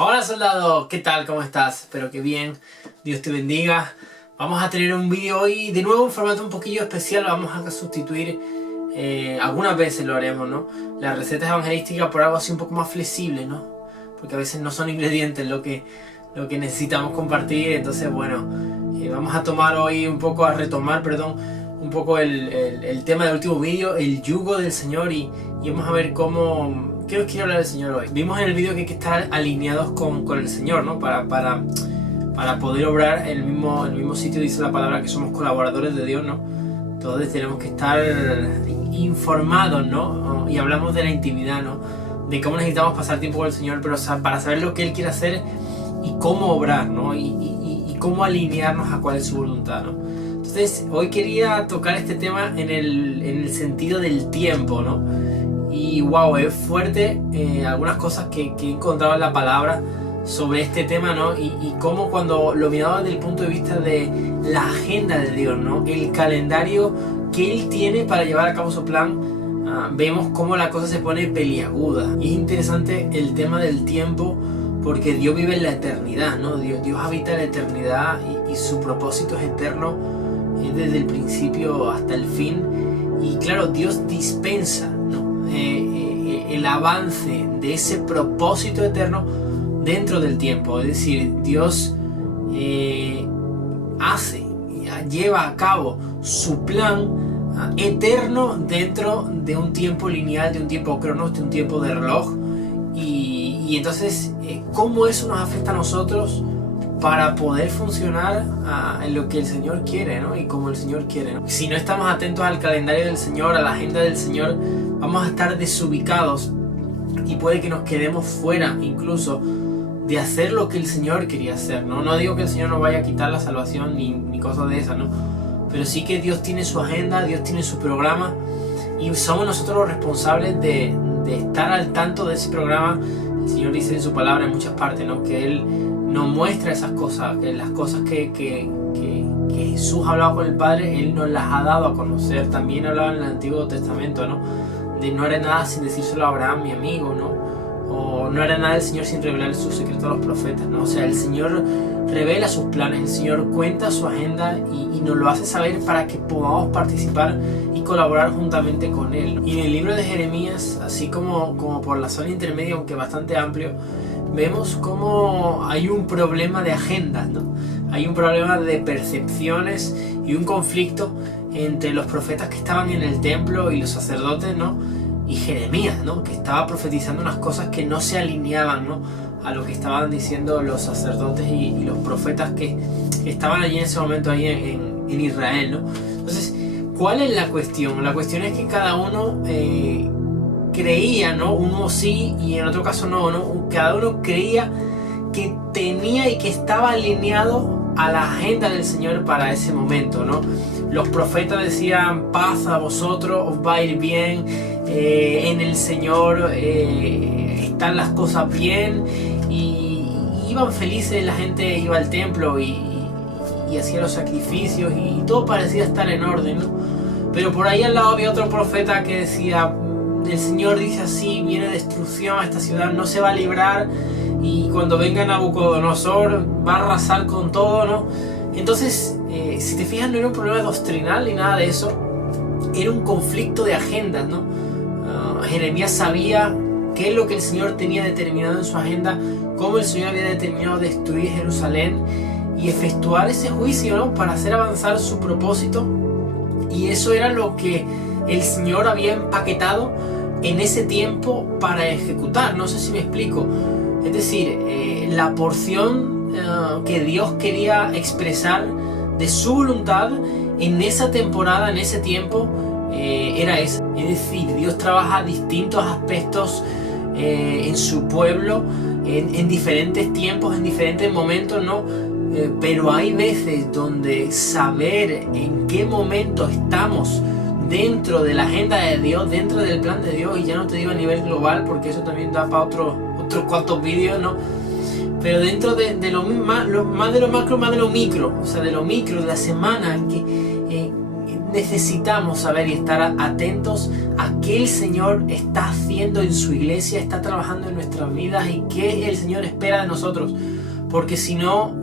Hola soldado, ¿qué tal? ¿Cómo estás? Espero que bien, Dios te bendiga. Vamos a tener un vídeo hoy, de nuevo un formato un poquillo especial. Vamos a sustituir, algunas veces lo haremos, ¿no? Las recetas evangelísticas por algo así un poco más flexible, ¿no? Porque a veces no son ingredientes lo que necesitamos compartir. Entonces, bueno, vamos a tomar hoy a retomar, perdón, un poco el tema del último vídeo, el yugo del Señor, y vamos a ver cómo... ¿Qué os quiere hablar el Señor hoy? Vimos en el vídeo que hay que estar alineados con el Señor, ¿no? Para poder obrar en el mismo sitio. Dice la palabra que somos colaboradores de Dios, ¿no? Entonces tenemos que estar informados, ¿no? Y hablamos de la intimidad, ¿no? De cómo necesitamos pasar tiempo con el Señor, pero para saber lo que Él quiere hacer y cómo obrar, ¿no? Y cómo alinearnos a cuál es su voluntad, ¿no? Entonces hoy quería tocar este tema en el sentido del tiempo, ¿no? Y wow, es fuerte algunas cosas que he encontrado en la palabra sobre este tema, ¿no? Y cómo cuando lo miraba desde el punto de vista de la agenda de Dios, ¿no? El calendario que Él tiene para llevar a cabo su plan, vemos cómo la cosa se pone peliaguda. Y es interesante el tema del tiempo, porque Dios vive en la eternidad, ¿no? Dios habita en la eternidad y su propósito es eterno, desde el principio hasta el fin. Y claro, Dios dispensa, ¿no? El avance de ese propósito eterno dentro del tiempo. Es decir, Dios lleva a cabo su plan eterno dentro de un tiempo lineal, de un tiempo cronos, de un tiempo de reloj. Y entonces, ¿cómo eso nos afecta a nosotros para poder funcionar en lo que el Señor quiere, ¿no? Y como el Señor quiere, ¿no? Si no estamos atentos al calendario del Señor, a la agenda del Señor, vamos a estar desubicados y puede que nos quedemos fuera incluso de hacer lo que el Señor quería hacer, ¿no? No digo que el Señor nos vaya a quitar la salvación ni cosas de esas, ¿no? Pero sí que Dios tiene su agenda, Dios tiene su programa, y somos nosotros los responsables de estar al tanto de ese programa. El Señor dice en su palabra en muchas partes, ¿no? Que Él nos muestra esas cosas, que las cosas que Jesús ha hablado con el Padre, Él nos las ha dado a conocer. También hablaba en el Antiguo Testamento, ¿no? De no haré nada sin decírselo a Abraham, mi amigo, ¿no? O no hará nada el Señor sin revelar sus secretos a los profetas, ¿no? O sea, el Señor revela sus planes, el Señor cuenta su agenda y nos lo hace saber para que podamos participar y colaborar juntamente con Él, ¿no? Y en el libro de Jeremías, así como por la zona intermedia, aunque bastante amplio, vemos cómo hay un problema de agendas, ¿no? Hay un problema de percepciones y un conflicto entre los profetas que estaban en el templo y los sacerdotes, ¿no? Y Jeremías, ¿no? Que estaba profetizando unas cosas que no se alineaban, ¿no? A lo que estaban diciendo los sacerdotes y los profetas que estaban allí en ese momento ahí en Israel, ¿no? Entonces, ¿cuál es la cuestión? La cuestión es que cada uno creía, ¿no? Uno sí y en otro caso no, ¿no? Cada uno creía que tenía y que estaba alineado a la agenda del Señor para ese momento, ¿no? Los profetas decían: paz a vosotros, os va a ir bien, en el Señor están las cosas bien, y iban felices, la gente iba al templo y hacía los sacrificios y todo parecía estar en orden, ¿no? Pero por ahí al lado había otro profeta que decía: el Señor dice así, viene destrucción a esta ciudad, no se va a librar, y cuando venga Nabucodonosor va a arrasar con todo, ¿no? Entonces, si te fijas, no era un problema doctrinal ni nada de eso, era un conflicto de agendas, ¿no? Jeremías sabía qué es lo que el Señor tenía determinado en su agenda, cómo el Señor había determinado destruir Jerusalén y efectuar ese juicio, ¿no? Para hacer avanzar su propósito, y eso era lo que el Señor había empaquetado en ese tiempo para ejecutar. No sé si me explico. Es decir, la porción que Dios quería expresar de su voluntad en esa temporada, en ese tiempo, era esa. Es decir, Dios trabaja distintos aspectos en su pueblo, en diferentes tiempos, en diferentes momentos, ¿no? Pero hay veces donde saber en qué momento estamos dentro de la agenda de Dios, dentro del plan de Dios, y ya no te digo a nivel global, porque eso también da para otros cuantos vídeos, ¿no? Pero dentro de lo más de lo macro, más de lo micro, o sea, de lo micro, de la semana, que necesitamos saber y estar atentos a qué el Señor está haciendo en su iglesia, está trabajando en nuestras vidas y qué el Señor espera de nosotros. Porque si no,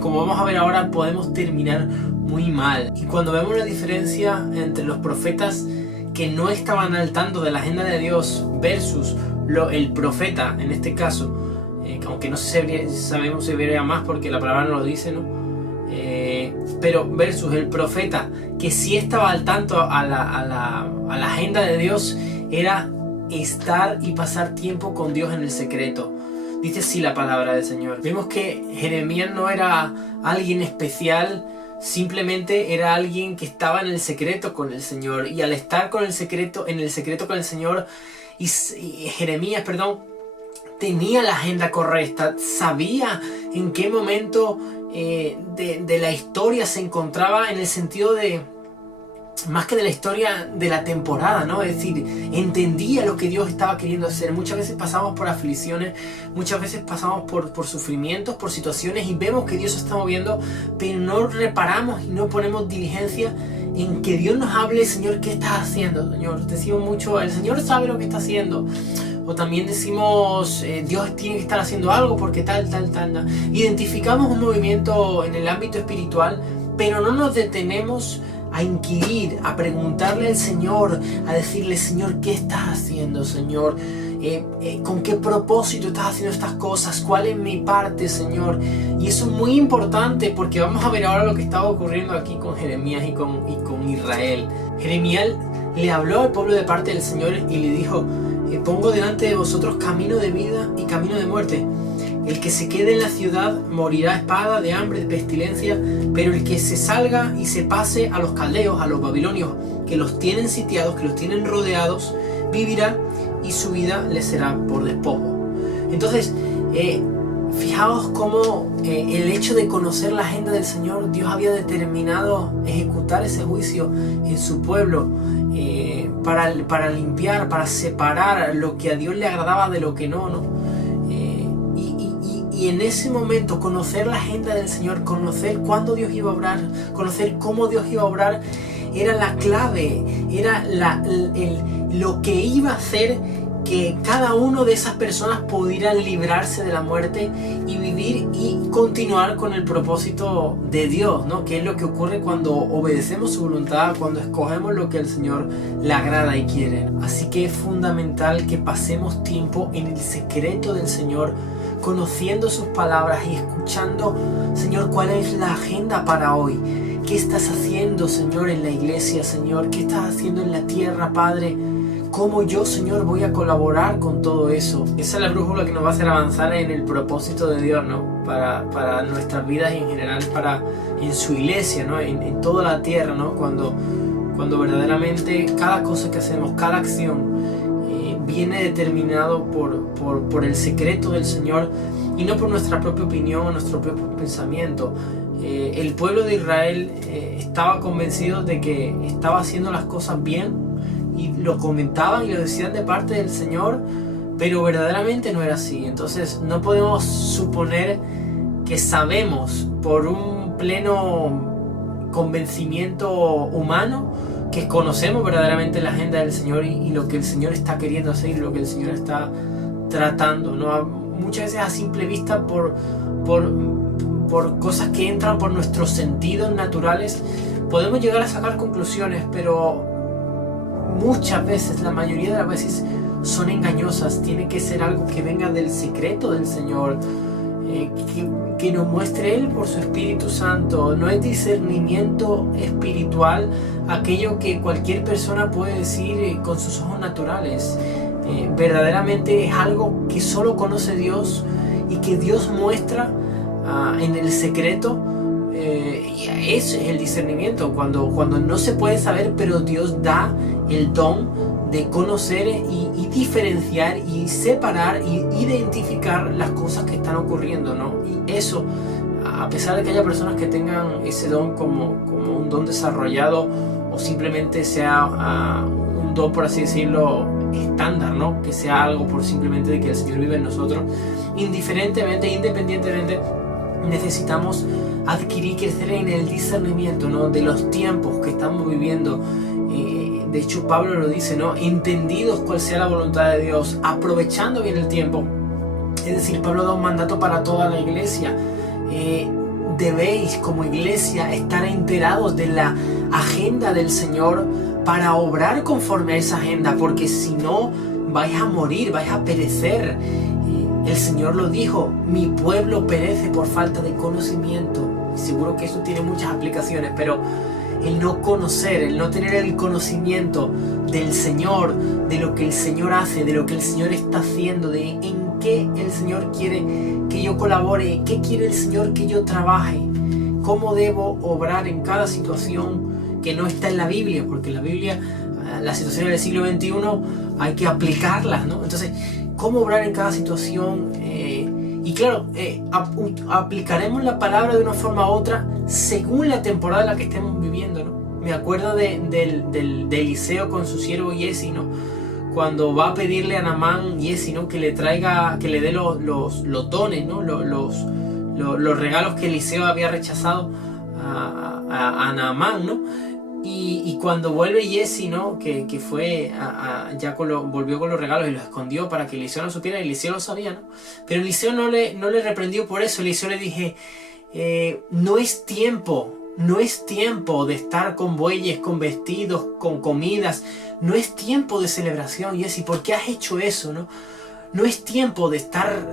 como vamos a ver ahora, podemos terminar muy mal. Y cuando vemos la diferencia entre los profetas que no estaban al tanto de la agenda de Dios versus el profeta, en este caso, aunque no sabemos si vería más porque la palabra no lo dice, ¿no? Pero versus el profeta que sí estaba al tanto a la agenda de Dios, era estar y pasar tiempo con Dios en el secreto. Dice así la palabra del Señor. Vemos que Jeremías no era alguien especial, simplemente era alguien que estaba en el secreto con el Señor. Y al estar en el secreto con el Señor, Jeremías, tenía la agenda correcta, sabía en qué momento de la historia se encontraba, en el sentido de, más que de la historia, de la temporada, ¿no? Es decir, entendía lo que Dios estaba queriendo hacer. Muchas veces pasamos por aflicciones, muchas veces pasamos por sufrimientos, por situaciones, y vemos que Dios se está moviendo, pero no reparamos y no ponemos diligencia en que Dios nos hable. Señor, ¿qué estás haciendo, Señor? Decimos mucho, el Señor sabe lo que está haciendo. O también decimos, Dios tiene que estar haciendo algo porque tal. Identificamos un movimiento en el ámbito espiritual, pero no nos detenemos a inquirir, a preguntarle al Señor, a decirle, Señor, ¿qué estás haciendo, Señor? ¿Con qué propósito estás haciendo estas cosas? ¿Cuál es mi parte, Señor? Y eso es muy importante, porque vamos a ver ahora lo que estaba ocurriendo aquí con Jeremías y con Israel. Jeremías le habló al pueblo de parte del Señor y le dijo, pongo delante de vosotros camino de vida y camino de muerte. El que se quede en la ciudad morirá a espada, de hambre, de pestilencia, pero el que se salga y se pase a los caldeos, a los babilonios, que los tienen sitiados, que los tienen rodeados, vivirá y su vida le será por despojo. Entonces, fijaos cómo el hecho de conocer la agenda del Señor, Dios había determinado ejecutar ese juicio en su pueblo, para limpiar, para separar lo que a Dios le agradaba de lo que no. Y en ese momento, conocer la agenda del Señor, conocer cuándo Dios iba a obrar, conocer cómo Dios iba a obrar, era la clave, era lo que iba a hacer que cada uno de esas personas pudieran librarse de la muerte y vivir y continuar con el propósito de Dios, ¿no? Que es lo que ocurre cuando obedecemos su voluntad, cuando escogemos lo que al Señor le agrada y quiere. Así que es fundamental que pasemos tiempo en el secreto del Señor, conociendo sus palabras y escuchando, Señor, cuál es la agenda para hoy. ¿Qué estás haciendo, Señor, en la iglesia, Señor? ¿Qué estás haciendo en la tierra, Padre? ¿Cómo yo, Señor, voy a colaborar con todo eso? Esa es la brújula que nos va a hacer avanzar en el propósito de Dios, ¿no? Para nuestras vidas y en general en su iglesia, ¿no? En toda la tierra, ¿no? Cuando verdaderamente cada cosa que hacemos, cada acción, viene determinado por el secreto del Señor y no por nuestra propia opinión o nuestro propio pensamiento. El pueblo de Israel estaba convencido de que estaba haciendo las cosas bien, y lo comentaban y lo decían de parte del Señor, pero verdaderamente no era así. Entonces no podemos suponer que sabemos por un pleno convencimiento humano que conocemos verdaderamente la agenda del Señor y lo que el Señor está queriendo hacer y lo que el Señor está tratando, ¿no? Muchas veces a simple vista por cosas que entran por nuestros sentidos naturales podemos llegar a sacar conclusiones, pero muchas veces, la mayoría de las veces, son engañosas. Tiene que ser algo que venga del secreto del Señor, que nos muestre Él por su Espíritu Santo. No es discernimiento espiritual aquello que cualquier persona puede decir con sus ojos naturales. Verdaderamente es algo que solo conoce Dios y que Dios muestra en el secreto. Y ese es el discernimiento, cuando no se puede saber, pero Dios da el don de conocer y diferenciar y separar y identificar las cosas que están ocurriendo, ¿no? Y eso, a pesar de que haya personas que tengan ese don como un don desarrollado, o simplemente sea un don, por así decirlo, estándar, ¿no? Que sea algo por simplemente de que el Señor vive en nosotros, independientemente, necesitamos adquirir, crecer en el discernimiento, ¿no?, de los tiempos que estamos viviendo. De hecho, Pablo lo dice, ¿no?, entendidos cuál sea la voluntad de Dios, aprovechando bien el tiempo. Es decir, Pablo da un mandato para toda la iglesia. Debéis como iglesia estar enterados de la agenda del Señor para obrar conforme a esa agenda, porque si no vais a morir, vais a perecer. El Señor lo dijo, mi pueblo perece por falta de conocimiento. Y seguro que eso tiene muchas aplicaciones, pero el no conocer, el no tener el conocimiento del Señor, de lo que el Señor hace, de lo que el Señor está haciendo, de en qué el Señor quiere que yo colabore, qué quiere el Señor que yo trabaje, cómo debo obrar en cada situación que no está en la Biblia, porque en la Biblia, las situaciones del siglo XXI hay que aplicarlas, ¿no? Entonces, cómo obrar en cada situación, y claro, aplicaremos la palabra de una forma u otra según la temporada en la que estemos viviendo, ¿no? Me acuerdo de Eliseo con su siervo Giesi, ¿no?, cuando va a pedirle a Naamán, Giesi, ¿no?, que le traiga, que le dé los dones, ¿no?, los regalos que Eliseo había rechazado a Naamán, ¿no? Y cuando vuelve Giesi, ¿no?, que fue volvió con los regalos y los escondió para que Eliseo no supiera. Eliseo lo sabía, ¿no? Pero Eliseo no le reprendió por eso. Eliseo le dije, no es tiempo de estar con bueyes, con vestidos, con comidas. No es tiempo de celebración, Giesi. ¿Por qué has hecho eso, no? No es tiempo de estar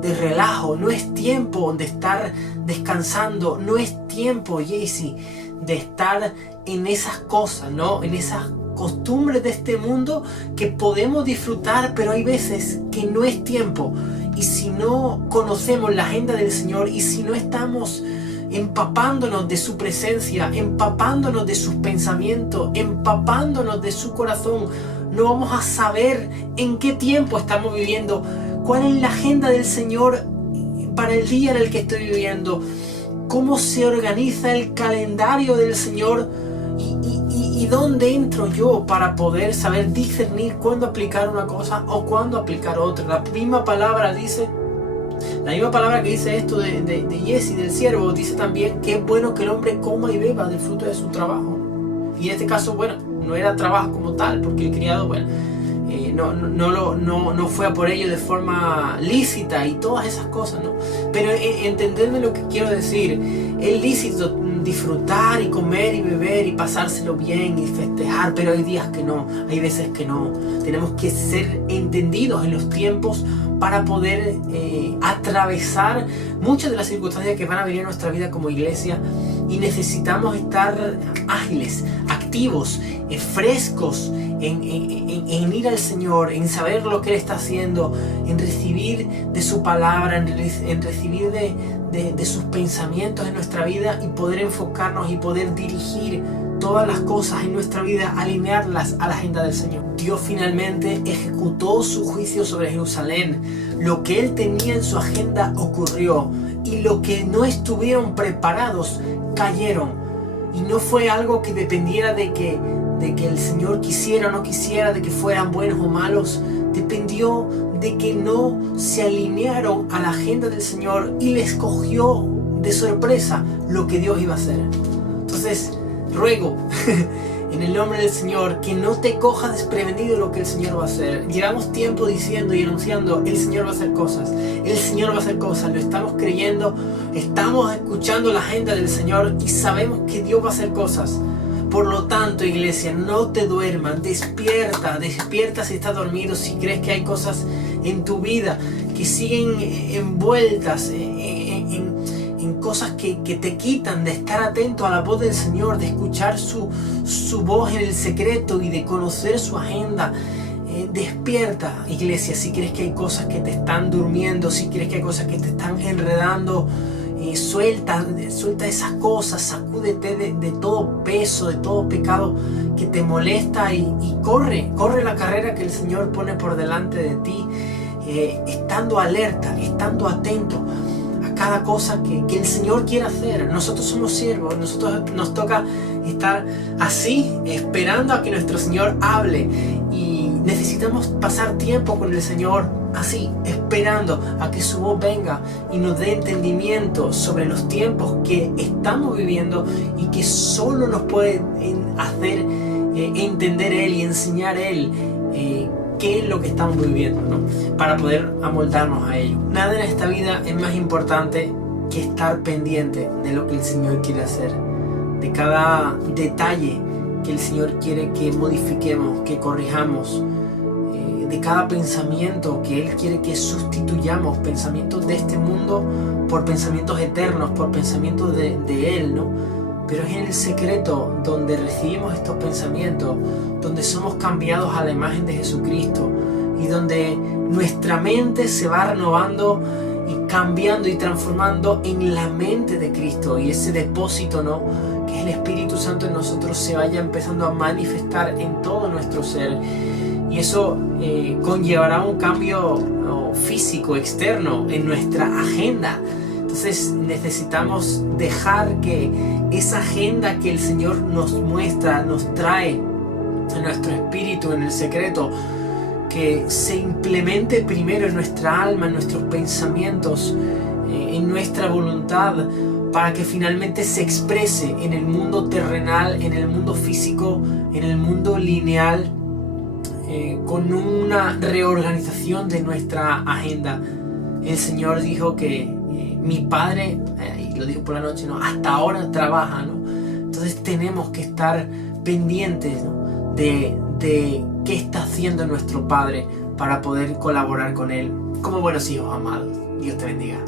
de relajo. No es tiempo de estar descansando. No es tiempo, Giesi, de estar en esas cosas, ¿no?, en esas costumbres de este mundo que podemos disfrutar, pero hay veces que no es tiempo. Y si no conocemos la agenda del Señor, y si no estamos empapándonos de su presencia, empapándonos de sus pensamientos, empapándonos de su corazón, no vamos a saber en qué tiempo estamos viviendo, cuál es la agenda del Señor para el día en el que estoy viviendo, cómo se organiza el calendario del Señor, y dónde entro yo para poder saber discernir cuándo aplicar una cosa o cuándo aplicar otra. La misma palabra que dice esto de Giesi, del siervo, dice también que es bueno que el hombre coma y beba del fruto de su trabajo. Y en este caso, bueno, no era trabajo como tal, porque el criado, bueno, no fue a por ello de forma lícita y todas esas cosas, ¿no? Pero entendedme lo que quiero decir. Es lícito disfrutar y comer y beber y pasárselo bien y festejar, pero hay días que no, hay veces que no. Tenemos que ser entendidos en los tiempos para poder atravesar muchas de las circunstancias que van a venir a nuestra vida como iglesia, y necesitamos estar ágiles, activos, frescos en ir al Señor, en saber lo que Él está haciendo, en recibir de su palabra, en recibir de sus pensamientos en nuestra vida, y poder enfocarnos y poder dirigir todas las cosas en nuestra vida, alinearlas a la agenda del Señor. Dios finalmente ejecutó su juicio sobre Jerusalén. Lo que Él tenía en su agenda ocurrió, y lo que no estuvieron preparados cayeron. Y no fue algo que dependiera de que el Señor quisiera o no quisiera, de que fueran buenos o malos. Dependió de que no se alinearon a la agenda del Señor y les cogió de sorpresa lo que Dios iba a hacer. Entonces, ruego en el nombre del Señor que no te coja desprevenido lo que el Señor va a hacer. Llevamos tiempo diciendo y anunciando, el Señor va a hacer cosas, el Señor va a hacer cosas, lo estamos creyendo, estamos escuchando la agenda del Señor y sabemos que Dios va a hacer cosas. Por lo tanto, iglesia, no te duermas, despierta si estás dormido, si crees que hay cosas en tu vida que siguen envueltas en cosas que te quitan de estar atento a la voz del Señor, de escuchar su voz en el secreto y de conocer su agenda. Despierta, iglesia, si crees que hay cosas que te están durmiendo, si crees que hay cosas que te están enredando. Suelta esas cosas, sacúdete de todo peso, de todo pecado que te molesta, y corre la carrera que el Señor pone por delante de ti, estando alerta, estando atento a cada cosa que el Señor quiere hacer. Nosotros somos siervos, nosotros nos toca estar así, esperando a que nuestro Señor hable, y necesitamos pasar tiempo con el Señor, así, esperando a que su voz venga y nos dé entendimiento sobre los tiempos que estamos viviendo y que solo nos puede hacer entender Él y enseñar Él qué es lo que estamos viviendo, ¿no? Para poder amoldarnos a ello. Nada en esta vida es más importante que estar pendiente de lo que el Señor quiere hacer, de cada detalle que el Señor quiere que modifiquemos, que corrijamos, de cada pensamiento que Él quiere que sustituyamos, pensamientos de este mundo por pensamientos eternos, por pensamientos de Él, ¿no? Pero es en el secreto donde recibimos estos pensamientos, donde somos cambiados a la imagen de Jesucristo y donde nuestra mente se va renovando y cambiando y transformando en la mente de Cristo, y ese depósito, ¿no?, que es el Espíritu Santo en nosotros, se vaya empezando a manifestar en todo nuestro ser. Y eso conllevará un cambio físico, externo, en nuestra agenda. Entonces necesitamos dejar que esa agenda que el Señor nos muestra, nos trae en nuestro espíritu, en el secreto, que se implemente primero en nuestra alma, en nuestros pensamientos, en nuestra voluntad, para que finalmente se exprese en el mundo terrenal, en el mundo físico, en el mundo lineal, con una reorganización de nuestra agenda. El Señor dijo que mi Padre, y lo dijo por la noche, ¿no?, hasta ahora trabaja, ¿no? Entonces tenemos que estar pendientes, ¿no?, de qué está haciendo nuestro Padre para poder colaborar con Él como buenos hijos amados. Dios te bendiga.